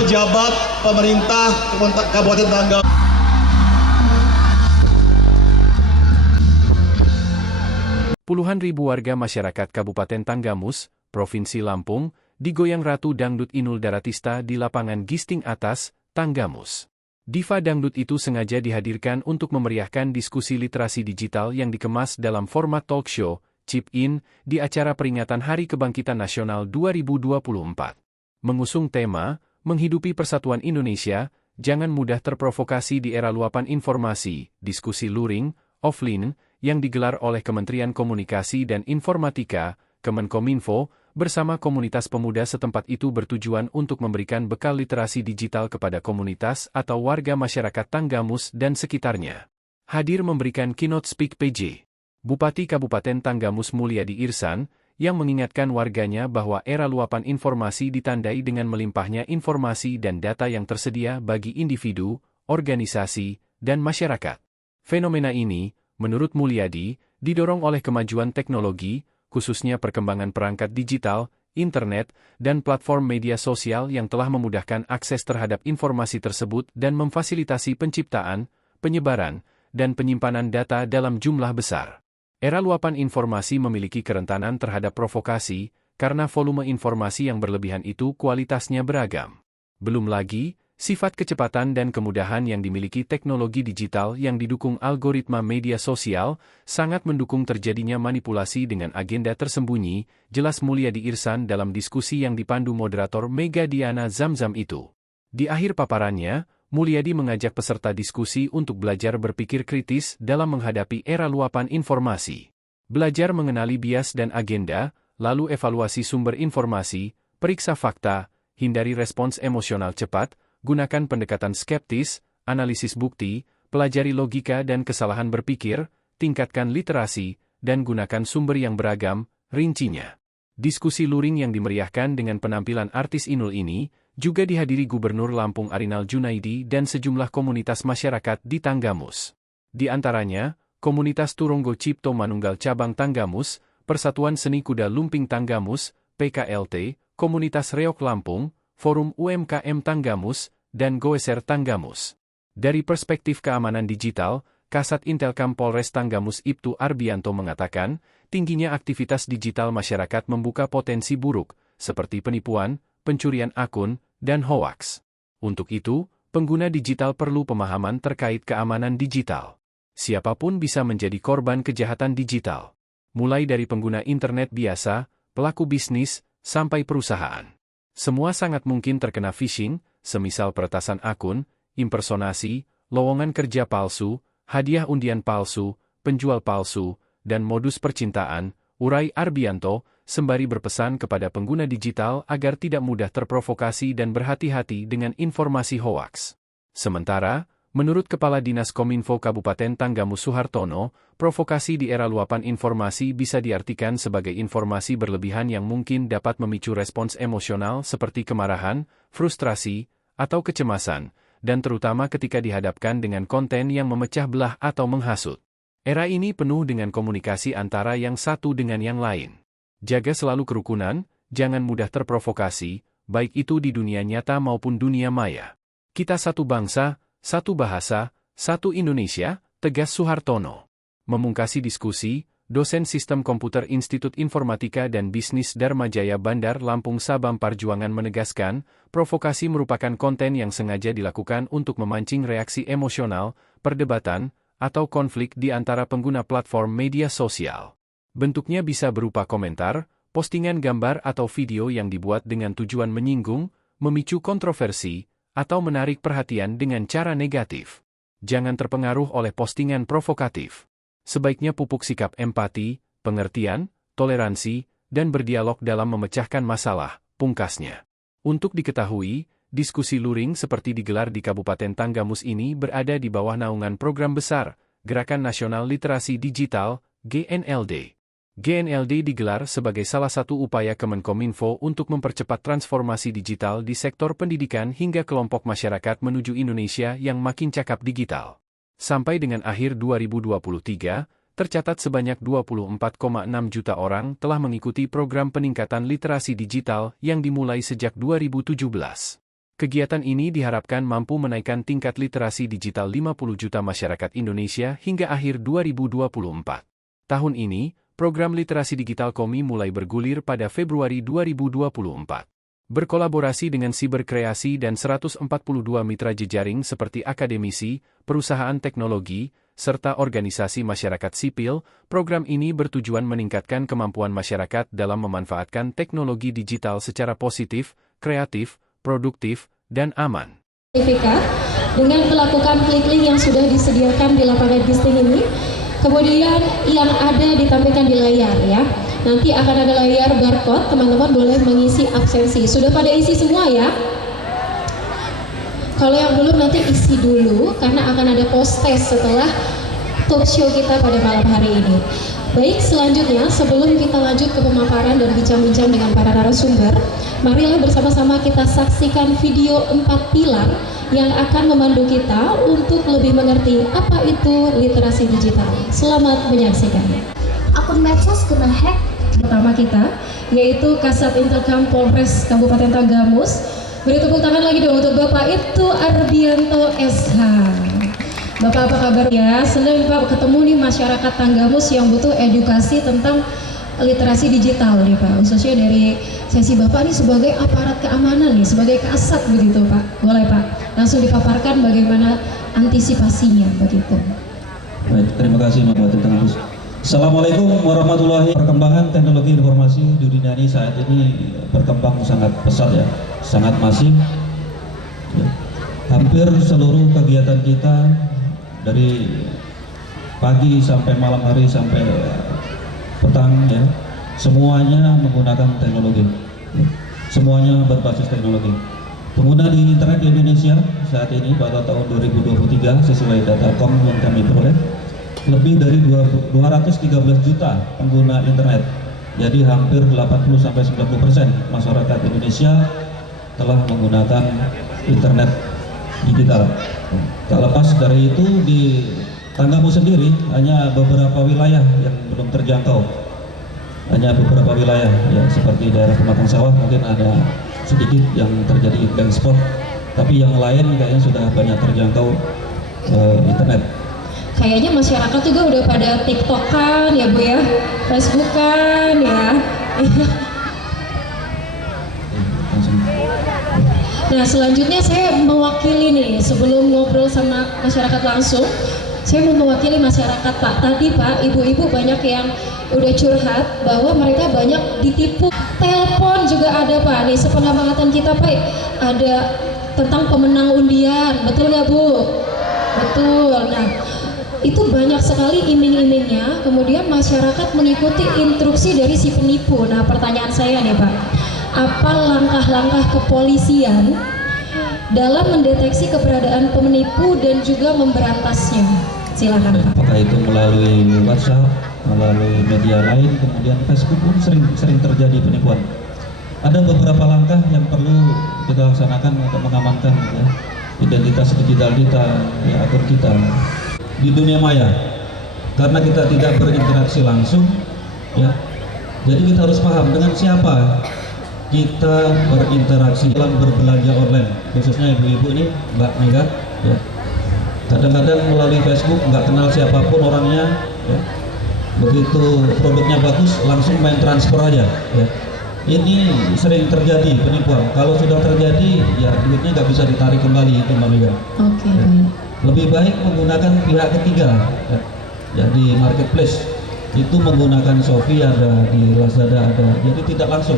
pejabat pemerintah Kabupaten Tanggamus. Puluhan ribu warga masyarakat Kabupaten Tanggamus, Provinsi Lampung, digoyang Ratu Dangdut Inul Daratista di lapangan Gisting Atas, Tanggamus. Diva dangdut itu sengaja dihadirkan untuk memeriahkan diskusi literasi digital yang dikemas dalam format talk show, Chip In, di acara peringatan Hari Kebangkitan Nasional 2024. Mengusung tema, Menghidupi Persatuan Indonesia, Jangan Mudah Terprovokasi di Era Luapan Informasi, diskusi luring, offline, yang digelar oleh Kementerian Komunikasi dan Informatika, Kemenkominfo, bersama komunitas pemuda setempat itu bertujuan untuk memberikan bekal literasi digital kepada komunitas atau warga masyarakat Tanggamus dan sekitarnya. Hadir memberikan keynote speak PJ. Bupati Kabupaten Tanggamus Mulyadi Irsan, yang mengingatkan warganya bahwa era luapan informasi ditandai dengan melimpahnya informasi dan data yang tersedia bagi individu, organisasi, dan masyarakat. Fenomena ini, menurut Mulyadi, didorong oleh kemajuan teknologi, khususnya perkembangan perangkat digital, internet, dan platform media sosial yang telah memudahkan akses terhadap informasi tersebut dan memfasilitasi penciptaan, penyebaran, dan penyimpanan data dalam jumlah besar. Era luapan informasi memiliki kerentanan terhadap provokasi, karena volume informasi yang berlebihan itu kualitasnya beragam. Belum lagi, sifat kecepatan dan kemudahan yang dimiliki teknologi digital yang didukung algoritma media sosial sangat mendukung terjadinya manipulasi dengan agenda tersembunyi, jelas Mulyadi Irsan dalam diskusi yang dipandu moderator Mega Diana Zamzam itu. Di akhir paparannya, Mulyadi mengajak peserta diskusi untuk belajar berpikir kritis dalam menghadapi era luapan informasi. Belajar mengenali bias dan agenda, lalu evaluasi sumber informasi, periksa fakta, hindari respons emosional cepat, gunakan pendekatan skeptis, analisis bukti, pelajari logika dan kesalahan berpikir, tingkatkan literasi, dan gunakan sumber yang beragam, rincinya. Diskusi luring yang dimeriahkan dengan penampilan artis Inul ini, juga dihadiri Gubernur Lampung Arinal Junaidi dan sejumlah komunitas masyarakat di Tanggamus. Di antaranya, Komunitas Turonggo Cipto Manunggal Cabang Tanggamus, Persatuan Seni Kuda Lumping Tanggamus, PKLT, Komunitas Reok Lampung, Forum UMKM Tanggamus, dan Goeser Tanggamus. Dari perspektif keamanan digital, Kasat Intelkam Polres Tanggamus Ibtu Arbianto mengatakan, tingginya aktivitas digital masyarakat membuka potensi buruk, seperti penipuan, pencurian akun, dan hoaks. Untuk itu, pengguna digital perlu pemahaman terkait keamanan digital. Siapapun bisa menjadi korban kejahatan digital. Mulai dari pengguna internet biasa, pelaku bisnis, sampai perusahaan. Semua sangat mungkin terkena phishing, semisal peretasan akun, impersonasi, lowongan kerja palsu, hadiah undian palsu, penjual palsu, dan modus percintaan, urai Arbianto, sembari berpesan kepada pengguna digital agar tidak mudah terprovokasi dan berhati-hati dengan informasi hoaks. Sementara, menurut Kepala Dinas Kominfo Kabupaten Tanggamus Suhartono, provokasi di era luapan informasi bisa diartikan sebagai informasi berlebihan yang mungkin dapat memicu respons emosional seperti kemarahan, frustrasi, atau kecemasan, dan terutama ketika dihadapkan dengan konten yang memecah belah atau menghasut. Era ini penuh dengan komunikasi antara yang satu dengan yang lain. Jaga selalu kerukunan, jangan mudah terprovokasi, baik itu di dunia nyata maupun dunia maya. Kita satu bangsa, satu bahasa, satu Indonesia, tegas Suhartono. Memungkasi diskusi, dosen Sistem Komputer Institut Informatika dan Bisnis Dharma Jaya Bandar Lampung Sabam Parjuangan menegaskan, provokasi merupakan konten yang sengaja dilakukan untuk memancing reaksi emosional, perdebatan, atau konflik di antara pengguna platform media sosial. Bentuknya bisa berupa komentar, postingan gambar atau video yang dibuat dengan tujuan menyinggung, memicu kontroversi, atau menarik perhatian dengan cara negatif. Jangan terpengaruh oleh postingan provokatif. Sebaiknya pupuk sikap empati, pengertian, toleransi, dan berdialog dalam memecahkan masalah, pungkasnya. Untuk diketahui, diskusi luring seperti digelar di Kabupaten Tanggamus ini berada di bawah naungan program besar, Gerakan Nasional Literasi Digital, GNLD. GNLD digelar sebagai salah satu upaya Kemenkominfo untuk mempercepat transformasi digital di sektor pendidikan hingga kelompok masyarakat menuju Indonesia yang makin cakap digital. Sampai dengan akhir 2023, tercatat sebanyak 24,6 juta orang telah mengikuti program peningkatan literasi digital yang dimulai sejak 2017. Kegiatan ini diharapkan mampu menaikkan tingkat literasi digital 50 juta masyarakat Indonesia hingga akhir 2024. Tahun ini, program literasi digital KOMI mulai bergulir pada Februari 2024. Berkolaborasi dengan Siberkreasi dan 142 mitra jejaring seperti akademisi, perusahaan teknologi, serta organisasi masyarakat sipil, program ini bertujuan meningkatkan kemampuan masyarakat dalam memanfaatkan teknologi digital secara positif, kreatif, produktif, dan aman. Sertifikat dengan melakukan klik link yang sudah disediakan di lapangan gisting ini, kemudian yang ada ditampilkan di layar ya. Nanti akan ada layar barcode, teman-teman boleh mengisi absensi. Sudah pada isi semua ya? Kalau yang belum nanti isi dulu karena akan ada post test setelah talk show kita pada malam hari ini. Baik, selanjutnya sebelum kita lanjut ke pemaparan dan bincang-bincang dengan para narasumber, marilah bersama-sama kita saksikan video 4 pilar yang akan memandu kita untuk lebih mengerti apa itu literasi digital. Selamat menyaksikan. Akun medsos kena hack. Pertama kita, yaitu Kasat Interkam Polres Kabupaten Tanggamus. Beri tepuk tangan lagi dong untuk Bapak Ibtu Ardianto SH. Bapak apa kabar ya? Senang Pak ketemu nih masyarakat Tanggamus yang butuh edukasi tentang literasi digital nih Pak. Khususnya dari sesi Bapak nih sebagai aparat keamanan nih, sebagai kasat begitu Pak. Boleh Pak, langsung dipaparkan bagaimana antisipasinya begitu. Baik, terima kasih Bapak Tanggamus. Assalamualaikum warahmatullahi wabarakatuh. Perkembangan teknologi informasi di dunia ini saat ini berkembang sangat pesat ya, sangat masif. Ya. Hampir seluruh kegiatan kita dari pagi sampai malam hari sampai petang ya, semuanya menggunakan teknologi. Ya. Semuanya berbasis teknologi. Pengguna di internet di Indonesia saat ini pada tahun 2023 sesuai data KOM yang kami peroleh lebih dari 213 juta pengguna internet. Jadi hampir 80-90% masyarakat Indonesia telah menggunakan internet digital. Tak lepas dari itu, di Tanggamus sendiri hanya beberapa wilayah yang belum terjangkau. Hanya beberapa wilayah ya, seperti daerah Pematang Sawah mungkin ada sedikit yang terjadi blank spot, tapi yang lain kayaknya sudah banyak terjangkau internet. Kayaknya masyarakat juga udah pada TikTok-kan ya Bu ya, Facebook-kan ya. Nah selanjutnya saya mewakili nih, sebelum ngobrol sama masyarakat langsung, saya mau mewakili masyarakat Pak. Tadi Pak, ibu-ibu banyak yang udah curhat bahwa mereka banyak ditipu. Telepon juga ada Pak, nih sepengamatan kita Pak, ada tentang pemenang undian, betul nggak Bu? Betul. Nah itu banyak sekali iming-imingnya, kemudian masyarakat mengikuti instruksi dari si penipu. Nah pertanyaan saya nih Pak, apa langkah-langkah kepolisian dalam mendeteksi keberadaan penipu dan juga memberantasnya? Silakan Pak. Apakah itu melalui WhatsApp, melalui media lain, kemudian Facebook pun sering terjadi penipuan. Ada beberapa langkah yang perlu kita laksanakan untuk mengamankan ya, identitas digital kita, ya, akun kita di dunia maya, karena kita tidak berinteraksi langsung ya, jadi kita harus paham dengan siapa kita berinteraksi dalam berbelanja online, khususnya ibu-ibu ini Mbak Mega ya. Kadang-kadang melalui Facebook nggak kenal siapapun orangnya ya. Begitu produknya bagus langsung main transfer aja ya. Ini sering terjadi penipuan. Kalau sudah terjadi ya duitnya nggak bisa ditarik kembali itu Mbak Mega. Oke. Ya. Lebih baik menggunakan pihak ketiga ya, di marketplace itu menggunakan Shopee ada, di Lazada ada, jadi tidak langsung.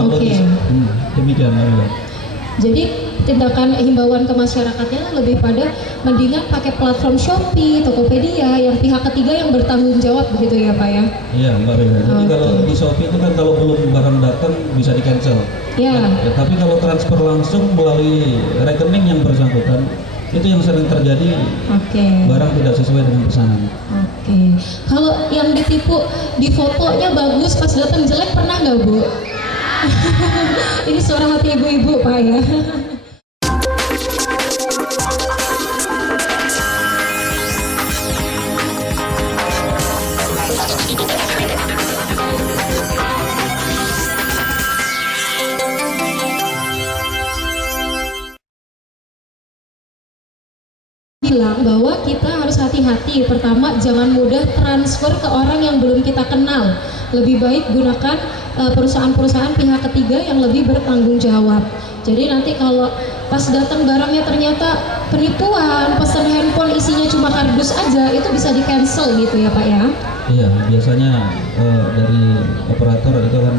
Kalau demikian ya. Jadi tindakan himbauan ke masyarakatnya lebih pada mendingan pakai platform Shopee, Tokopedia yang pihak ketiga yang bertanggung jawab begitu ya Pak ya? Iya Mbak Rina. Jadi kalau di Shopee itu kan kalau belum barang datang bisa di cancel. Iya. Ya, tapi kalau transfer langsung melalui rekening yang bersangkutan itu yang sering terjadi. Barang tidak sesuai dengan pesanan. Kalau yang ditipu di fotonya bagus pas datang jelek pernah nggak Bu? Ini suara hati ibu-ibu Pak ya. bilang bahwa kita harus hati-hati. Pertama, jangan mudah transfer ke orang yang belum kita kenal. Lebih baik gunakan perusahaan-perusahaan pihak ketiga yang lebih bertanggung jawab. Jadi nanti kalau pas datang barangnya ternyata penipuan, pesan handphone isinya cuma kardus aja, itu bisa di cancel gitu ya Pak ya? Iya, biasanya dari operator itu kan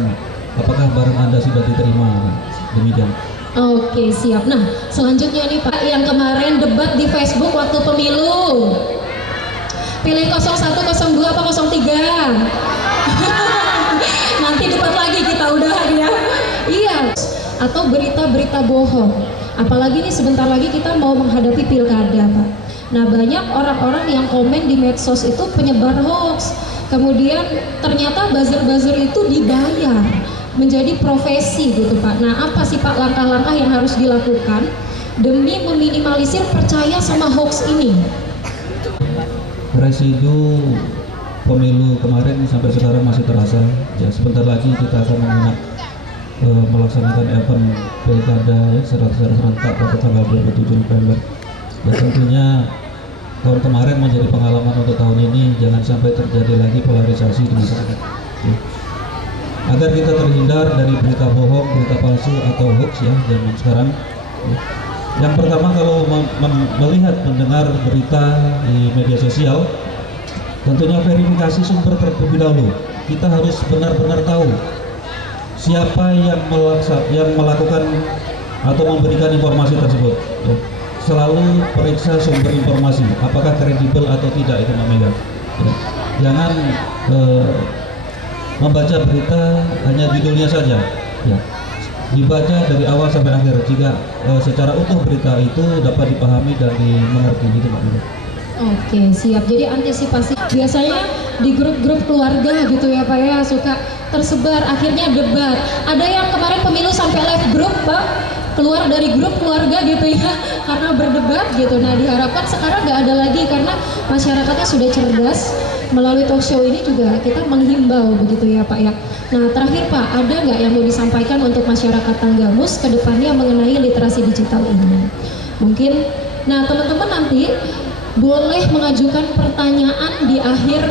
apakah barang Anda sudah diterima, demikian. Oke, siap. Nah, selanjutnya nih Pak, yang kemarin debat di Facebook waktu pemilu. Pilih 01, 02, apa 03? Nanti debat lagi kita udahan ya. Iya. Atau berita-berita bohong. Apalagi nih sebentar lagi kita mau menghadapi pilkada Pak. Nah, banyak orang-orang yang komen di medsos itu penyebar hoax. Kemudian ternyata buzzer-buzzer itu dibayar menjadi profesi gitu Pak. Nah, apa sih Pak langkah-langkah yang harus dilakukan demi meminimalisir percaya sama hoax ini? Residu pemilu kemarin sampai sekarang masih terasa. Ya, sebentar lagi kita akan melaksanakan event pilkada ya, secara serentak pada tanggal 27 November. Ya, tentunya tahun kemarin menjadi pengalaman untuk tahun ini, jangan sampai terjadi lagi polarisasi di masyarakat. Ya. Agar kita terhindar dari berita bohong, berita palsu atau hoax ya zaman sekarang. Ya. Yang pertama, kalau melihat mendengar berita di media sosial, tentunya verifikasi sumber terlebih dahulu. Kita harus benar-benar tahu siapa yang melakukan atau memberikan informasi tersebut. Ya. Selalu periksa sumber informasi, apakah kredibel atau tidak itu memegang. Ya. Jangan membaca berita hanya judulnya saja. Ya. Dibaca dari awal sampai akhir. Jika secara utuh berita itu dapat dipahami dan dimengerti gitu Pak. Oke, siap. Jadi antisipasi biasanya di grup-grup keluarga gitu ya Pak ya, suka tersebar akhirnya debat. Ada yang kemarin pemilu sampai live grup Pak, keluar dari grup keluarga gitu ya karena berdebat gitu. Nah, diharapkan sekarang nggak ada lagi karena masyarakatnya sudah cerdas. Melalui talk show ini juga kita menghimbau begitu ya Pak ya. Nah, terakhir Pak, ada nggak yang mau disampaikan untuk masyarakat Tanggamus ke depannya mengenai literasi digital ini? Mungkin, nah teman-teman nanti boleh mengajukan pertanyaan di akhir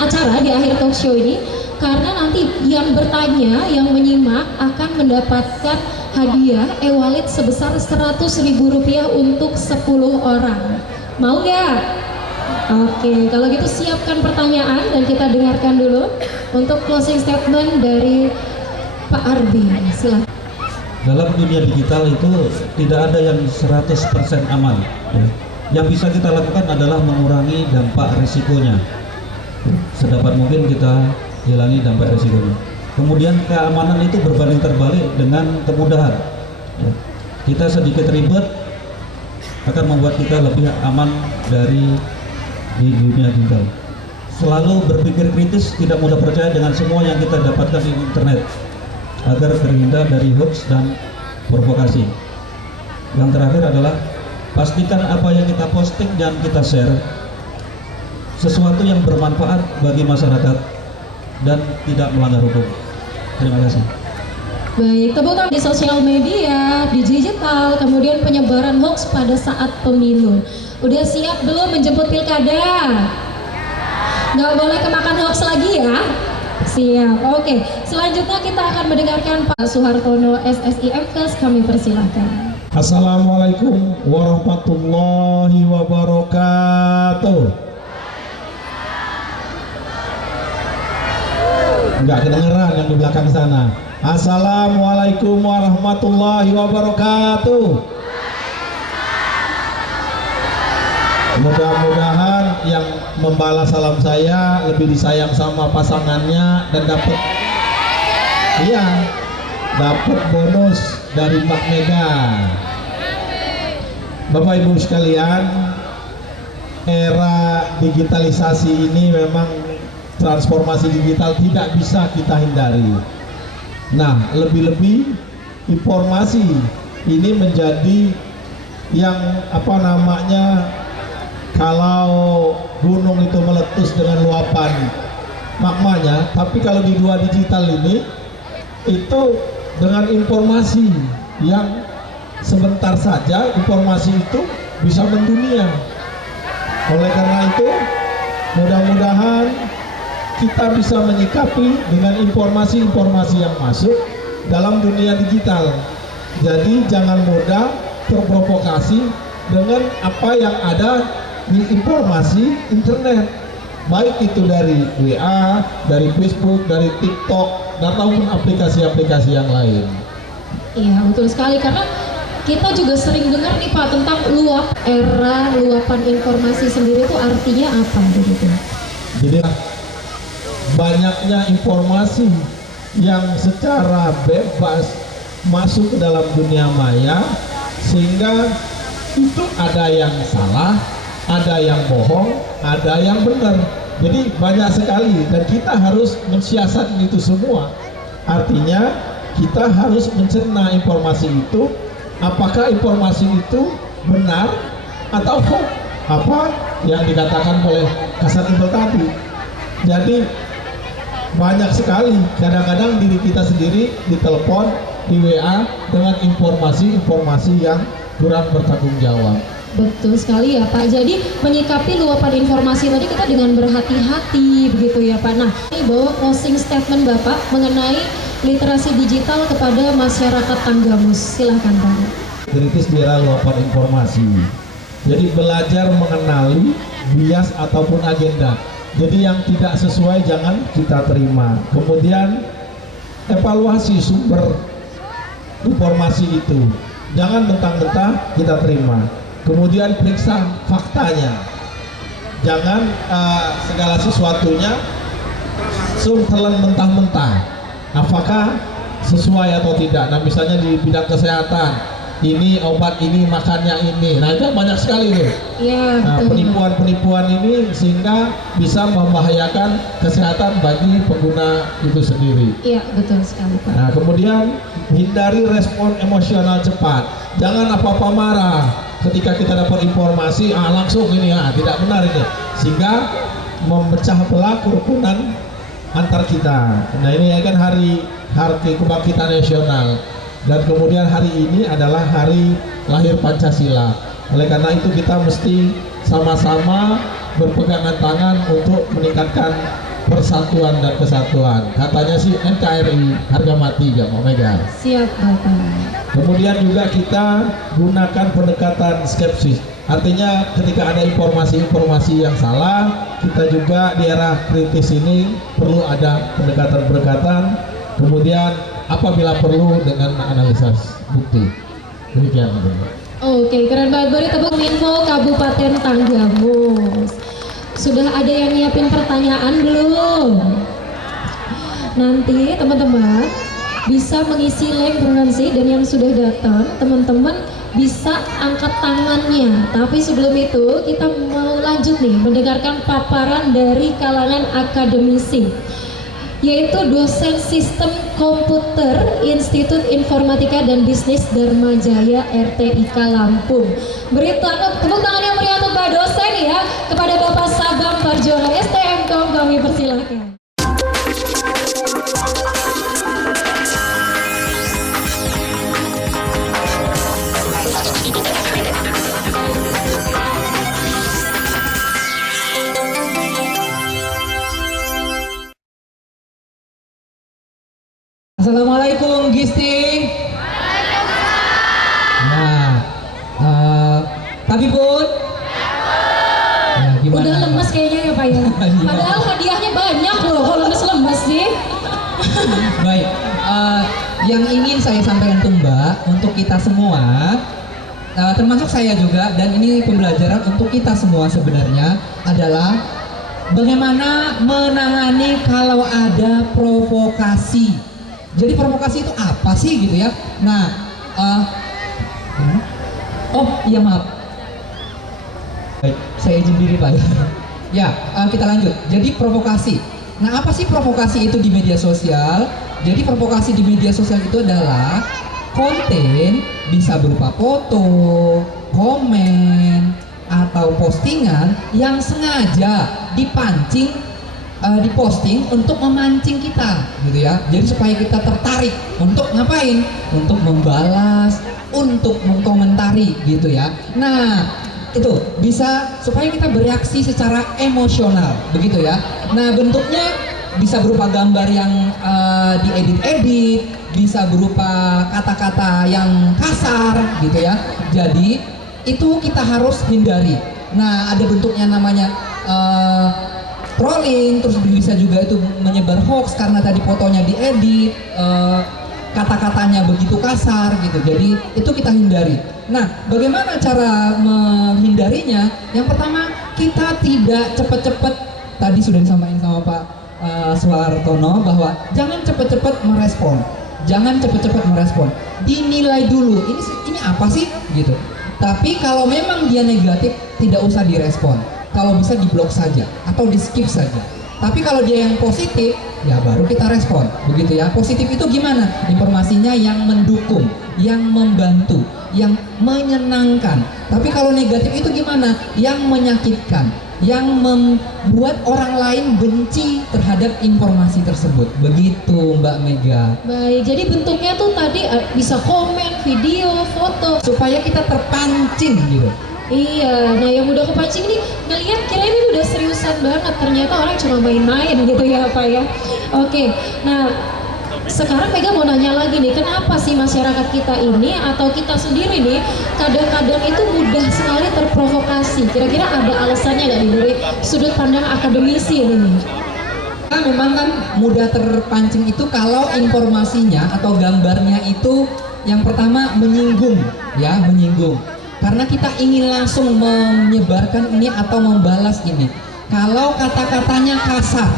acara, di akhir talk show ini, karena nanti yang bertanya, yang menyimak akan mendapatkan hadiah e-wallet sebesar Rp100.000 untuk 10 orang. Mau nggak? Oke, kalau gitu siapkan pertanyaan dan kita dengarkan dulu untuk closing statement dari Pak Arbi. Silakan. Dalam dunia digital itu tidak ada yang 100% aman. Ya. Yang bisa kita lakukan adalah mengurangi dampak risikonya. Sedapat mungkin kita hilangi dampak risikonya. Kemudian keamanan itu berbanding terbalik dengan kemudahan. Ya. Kita sedikit ribet akan membuat kita lebih aman dari di dunia digital. Selalu berpikir kritis, tidak mudah percaya dengan semua yang kita dapatkan di internet, agar terhindar dari hoax dan provokasi. Yang terakhir adalah pastikan apa yang kita posting dan kita share sesuatu yang bermanfaat bagi masyarakat dan tidak melanggar hukum. Terima kasih. Baik, tepuk tangan di sosial media, di digital, kemudian penyebaran hoax pada saat pemilu. Udah siap belum menjemput pilkada? Nggak boleh kemakan hoax lagi ya? Siap, oke. Selanjutnya kita akan mendengarkan Pak Suhartono SSI MKes, kami persilahkan. Assalamualaikum warahmatullahi wabarakatuh. Enggak kedengeran yang di belakang sana. Assalamualaikum warahmatullahi wabarakatuh. Mudah-mudahan yang membalas salam saya lebih disayang sama pasangannya dan dapat bonus dari Mbak Mega. Bapak Ibu sekalian, era digitalisasi ini memang transformasi digital tidak bisa kita hindari. Nah, lebih-lebih informasi ini menjadi yang kalau gunung itu meletus dengan luapan magmanya, tapi kalau di dua digital ini itu dengan informasi yang sebentar saja informasi itu bisa mendunia. Oleh karena itu, mudah-mudahan kita bisa menyikapi dengan informasi-informasi yang masuk dalam dunia digital. Jadi jangan mudah terprovokasi dengan apa yang ada di informasi internet, baik itu dari WA, dari Facebook, dari TikTok, ataupun aplikasi-aplikasi yang lain. Iya, betul sekali, karena kita juga sering dengar nih Pak tentang luapan informasi sendiri itu artinya apa begitu. Jadi banyaknya informasi yang secara bebas masuk ke dalam dunia maya, sehingga itu ada yang salah, ada yang bohong, ada yang benar. Jadi banyak sekali dan kita harus mensiasati itu semua. Artinya kita harus mencerna informasi itu, apakah informasi itu benar atau hoax, apa yang dikatakan oleh Kasat Intel tadi. Jadi banyak sekali kadang-kadang diri kita sendiri ditelepon, di WA dengan informasi-informasi yang kurang bertanggung jawab. Betul sekali ya Pak. Jadi menyikapi luapan informasi tadi kita dengan berhati-hati begitu ya Pak. Nah, ini bawa closing statement Bapak mengenai literasi digital kepada masyarakat Tanggamus. Silahkan Pak. Kritis di era luapan informasi. Jadi belajar mengenali bias ataupun agenda. Jadi yang tidak sesuai jangan kita terima. Kemudian evaluasi sumber informasi itu. Jangan mentang-mentang kita terima. Kemudian periksa faktanya. Jangan segala sesuatunya telan mentah-mentah. Apakah sesuai atau tidak? Nah, misalnya di bidang kesehatan, ini obat ini makannya ini. Nah, itu banyak sekali nih. Iya. Nah, penipuan-penipuan ini sehingga bisa membahayakan kesehatan bagi pengguna itu sendiri. Iya, betul sekali Pak. Nah, kemudian hindari respon emosional cepat. Jangan apa-apa marah ketika kita dapat informasi, langsung ini tidak benar ini, sehingga memecah belah kerukunan antar kita. Nah, ini kan hari kebangkitan nasional, dan kemudian hari ini adalah hari lahir Pancasila. Oleh karena itu kita mesti sama-sama berpegangan tangan untuk meningkatkan persatuan dan kesatuan. Katanya sih NKRI harga mati gak mau megang. Siap Bapak. Kemudian juga kita gunakan pendekatan skepsis. Artinya ketika ada informasi-informasi yang salah, kita juga di era kritis ini perlu ada pendekatan-pendekatan. Kemudian apabila perlu dengan analisa bukti. Demikian. Oke, keren banget. Beri tepuk info Kabupaten Tanggamus. Sudah ada yang nyiapin pertanyaan belum? Nanti teman-teman bisa mengisi link pronansi, dan yang sudah datang teman-teman bisa angkat tangannya. Tapi sebelum itu kita mau lanjut nih mendengarkan paparan dari kalangan akademisi, yaitu dosen sistem komputer Institut Informatika dan Bisnis Dharma Jaya RTIK Lampung. Beri tepuk tangan yang meriah untuk Pak dosen ya, kepada Bapak Sabang Perjuangan STMKOM kami persilakan. Assalamualaikum Gisti. Nah, tapi pun gimana? Udah lemes kayaknya ya Pak ya. Padahal hadiahnya banyak loh, kalau lemes-lemes sih. Baik, yang ingin saya sampaikan tuh Mbak, untuk kita semua, termasuk saya juga, dan ini pembelajaran untuk kita semua sebenarnya adalah bagaimana menangani kalau ada provokasi. Jadi provokasi itu apa sih gitu ya? Nah, oh iya maaf, baik, saya izin diri Pak ya. Ya, kita lanjut. Jadi provokasi. Nah, apa sih provokasi itu di media sosial? Jadi provokasi di media sosial itu adalah konten, bisa berupa foto, komen, atau postingan yang sengaja dipancing, diposting untuk memancing kita gitu ya. Jadi supaya kita tertarik untuk ngapain? Untuk membalas, untuk mengkomentari gitu ya. Nah, itu bisa supaya kita bereaksi secara emosional begitu ya. Nah, bentuknya bisa berupa gambar yang diedit-edit, bisa berupa kata-kata yang kasar gitu ya. Jadi itu kita harus hindari. Nah, ada bentuknya namanya trolling, terus bisa juga itu menyebar hoax karena tadi fotonya diedit, kata-katanya begitu kasar gitu. Jadi itu kita hindari. Nah, bagaimana cara menghindarinya? Yang pertama, kita tidak cepat-cepat, tadi sudah disampaikan sama Pak Suartono bahwa jangan cepat-cepat merespon. Jangan cepat-cepat merespon. Dinilai dulu, ini apa sih gitu. Tapi kalau memang dia negatif, tidak usah direspon. Kalau bisa diblok saja atau di skip saja. Tapi kalau dia yang positif, ya baru kita respon, begitu ya. Positif itu gimana? Informasinya yang mendukung, yang membantu, yang menyenangkan. Tapi kalau negatif itu gimana? Yang menyakitkan, yang membuat orang lain benci terhadap informasi tersebut. Begitu Mbak Mega. Baik, jadi bentuknya tuh tadi bisa komen, video, foto, supaya kita terpancing gitu. Iya, nah yang udah kepancing nih ngelihat kira ini udah seriusan banget, ternyata orang cuma main-main gitu ya Pak ya. Oke, nah sekarang Mega mau nanya lagi nih, kenapa sih masyarakat kita ini atau kita sendiri nih kadang-kadang itu mudah sekali terprovokasi? Kira-kira ada alasannya nggak nih dari sudut pandang akademisi ini? Nah, memang kan mudah terpancing itu kalau informasinya atau gambarnya itu yang pertama menyinggung ya, menyinggung. Karena kita ingin langsung menyebarkan ini atau membalas ini. Kalau kata-katanya kasar,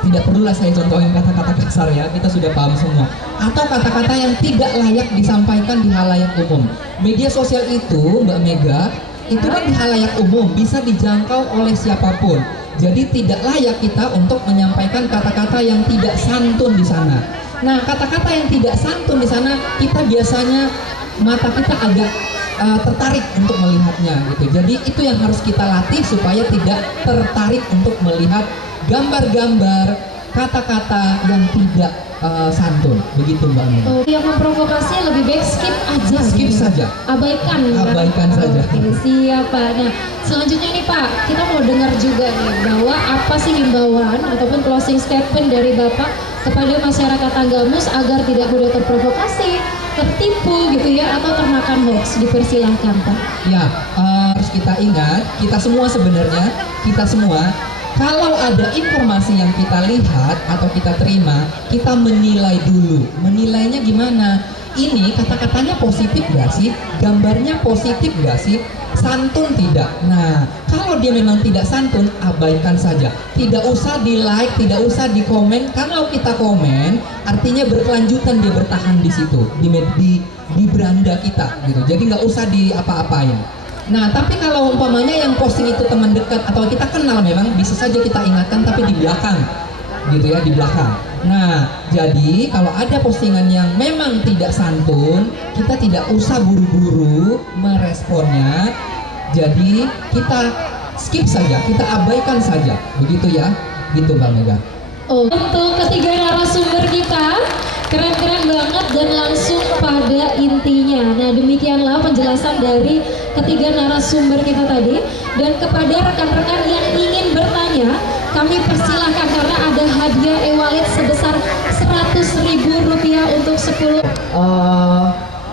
tidak perlulah saya contohin kata-kata kasar ya, kita sudah paham semua. Atau kata-kata yang tidak layak disampaikan di halayak umum. Media sosial itu, Mbak Mega, itu kan di halayak umum, bisa dijangkau oleh siapapun. Jadi tidak layak kita untuk menyampaikan kata-kata yang tidak santun di sana. Nah, kata-kata yang tidak santun di sana, kita biasanya mata kita agak tertarik untuk melihatnya gitu. Jadi itu yang harus kita latih supaya tidak tertarik untuk melihat gambar-gambar, kata-kata yang tidak santun. Begitu Mbak Mega. Oh, yang memprovokasi lebih baik skip aja. Skip gitu. saja. Abaikan. Abaikan saja. Oke, siap Pak. Nah, selanjutnya nih Pak, kita mau dengar juga nih bahwa apa sih himbauan ataupun closing statement dari Bapak kepada masyarakat Tanggamus agar tidak mudah terprovokasi, tertipu gitu ya, atau termakan hoax. Dipersilahkan Pak. Ya, harus kita ingat, kita semua sebenarnya, kita semua kalau ada informasi yang kita lihat atau kita terima, kita menilai dulu. Menilainya gimana? Ini kata-katanya positif gak sih? Gambarnya positif gak sih? Santun tidak? Nah, kalau dia memang tidak santun, abaikan saja. Tidak usah di like, tidak usah di komen. Kalau kita komen, artinya berkelanjutan, dia bertahan di situ, di beranda kita gitu. Jadi nggak usah di apa-apain. Nah, tapi kalau umpamanya yang posting itu teman dekat atau kita kenal, memang bisa saja kita ingatkan, tapi di belakang gitu ya, di belakang. Nah, jadi kalau ada postingan yang memang tidak santun, kita tidak usah buru-buru meresponnya. Jadi kita skip saja, kita abaikan saja, begitu ya, gitu Mbak Mega. Oh, untuk ketiga narasumber kita keren-keren banget dan langsung pada intinya. Nah, demikianlah penjelasan dari ketiga narasumber kita tadi. Dan kepada rekan-rekan yang ingin bertanya, kami persilahkan karena ada hadiah e-wallet sebesar Rp100.000 untuk 10.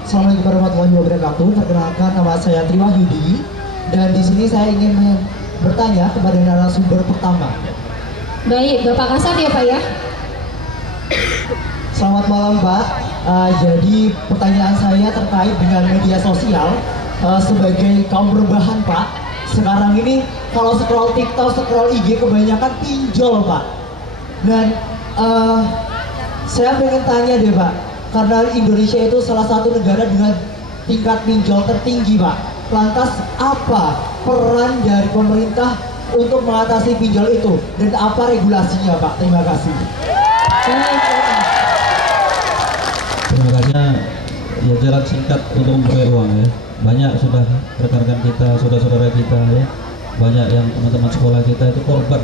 Assalamualaikum warahmatullahi wabarakatuh. Perkenalkan, nama saya Triwahyudi dan di sini saya ingin bertanya kepada narasumber pertama. Baik, Bapak Kasat ya Pak ya. Selamat malam Pak. Jadi pertanyaan saya terkait dengan media sosial sebagai kaum rebahan Pak. Sekarang ini kalau scroll TikTok, scroll IG kebanyakan pinjol Pak. Dan saya pengen tanya deh Pak, karena Indonesia itu salah satu negara dengan tingkat pinjol tertinggi Pak. Lantas apa peran dari pemerintah untuk mengatasi pinjol itu dan apa regulasinya Pak? Terima kasih. Terima kasih. Ya, jalan singkat untuk memperoleh uang ya. Banyak sudah rekan-rekan kita, saudara-saudara kita ya, banyak yang teman-teman sekolah kita itu korban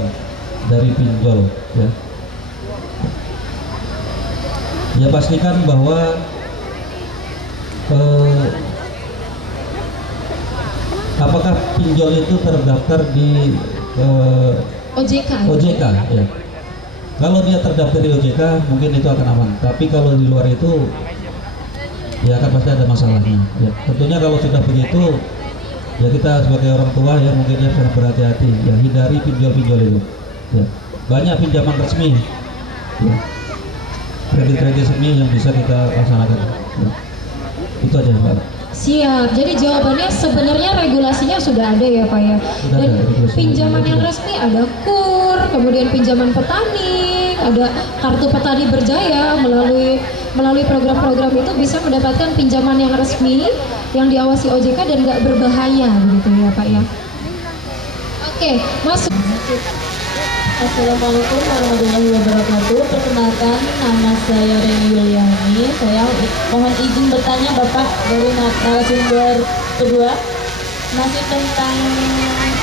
dari pinjol ya. Ya, pastikan bahwa apakah pinjol itu terdaftar di OJK. OJK ya. Kalau dia terdaftar di OJK mungkin itu akan aman. Tapi kalau di luar itu ya akan pasti ada masalahnya. Ya, tentunya kalau sudah begitu ya kita sebagai orang tua ya mungkin ya harus berhati-hati. Ya hindari pinjol-pinjol itu. Ya. Banyak pinjaman resmi. Ya. Kredit-kredit resmi yang bisa kita laksanakan. Ya. Itu aja Pak. Siap. Jadi jawabannya sebenarnya regulasinya sudah ada ya Pak ya. Sudah Dan ada, regulasinya pinjaman sudah yang ada. resmi ada KUR, kemudian pinjaman petani, ada kartu petani berjaya melalui program-program itu bisa mendapatkan pinjaman yang resmi yang diawasi OJK dan nggak berbahaya begitu ya Pak ya. Oke, masuk. Assalamualaikum warahmatullahi wabarakatuh. Perkenalkan, nama saya Reni Yuliani. Saya mohon izin bertanya Bapak dari narasumber kedua, masih tentang ini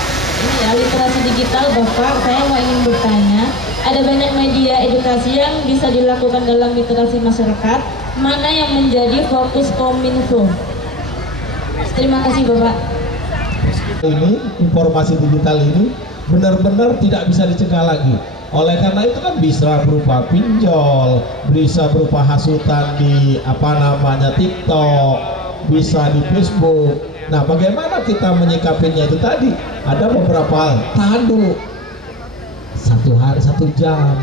ya, literasi digital. Bapak, saya mau ingin bertanya, ada banyak media edukasi yang bisa dilakukan dalam literasi masyarakat. Mana yang menjadi fokus Kominfo? Terima kasih Bapak. Ini informasi digital ini benar-benar tidak bisa dicegah lagi. Oleh karena itu kan bisa berupa pinjol, bisa berupa hasutan di TikTok, bisa di Facebook. Nah, bagaimana kita menyikapinya itu tadi? Ada beberapa hal. Tahan dulu. 1 hari, 1 jam,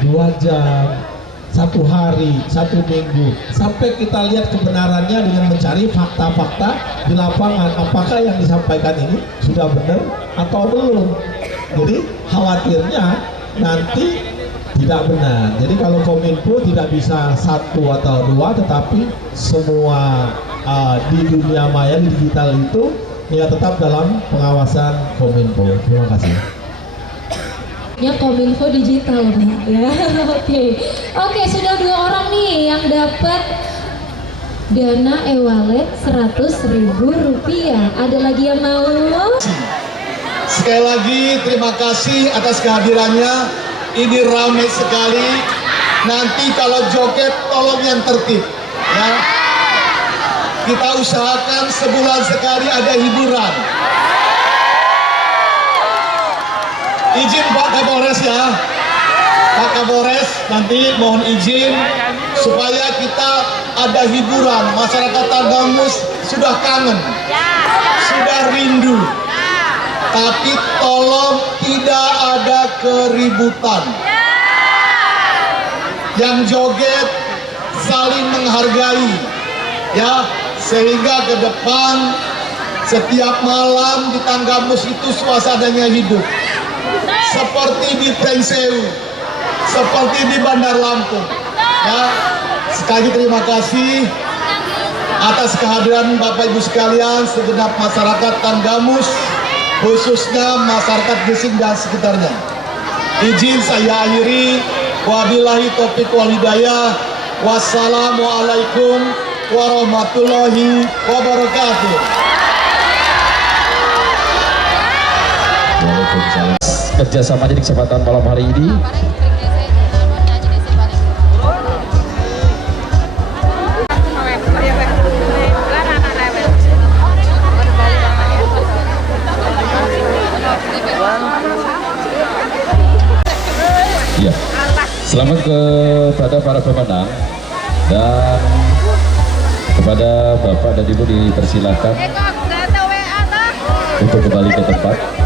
2 jam, 1 hari, 1 minggu, sampai kita lihat kebenarannya dengan mencari fakta-fakta di lapangan. Apakah yang disampaikan ini sudah benar atau belum? Jadi khawatirnya nanti tidak benar. Jadi kalau Kominfo tidak bisa 1 atau 2, tetapi semua di dunia maya, di digital itu ya tetap dalam pengawasan Kominfo. Terima kasih. Ya Kominfo digital Pak ya. Oke, sudah 2 orang nih yang dapat dana e-wallet Rp100.000. Ada lagi yang mau? Sekali lagi terima kasih atas kehadirannya. Ini ramai sekali. Nanti kalau joget tolong yang tertib ya. Kita usahakan sebulan sekali ada hiburan. Izin Pak Kapolres ya. Pak Kapolres nanti mohon izin supaya kita ada hiburan. Masyarakat Tanggamus sudah kangen, sudah rindu. Tapi tolong tidak ada keributan. Yang joget saling menghargai ya, sehingga ke depan setiap malam di Tanggamus itu suasananya hidup. Seperti di Pengsewu, seperti di Bandar Lampung ya. Sekali terima kasih atas kehadiran Bapak Ibu sekalian, segenap masyarakat Tanggamus, khususnya masyarakat Gesing dan sekitarnya. Izin saya akhiri, wabillahi taufiq wal hidayah. Wassalamualaikum warahmatullahi wabarakatuh. Waalaikumsalam. Kerjasamanya di kesempatan malam hari ini. Ya, selamat kepada para pemenang dan kepada Bapak dan Ibu dipersilakan untuk kembali ke tempat.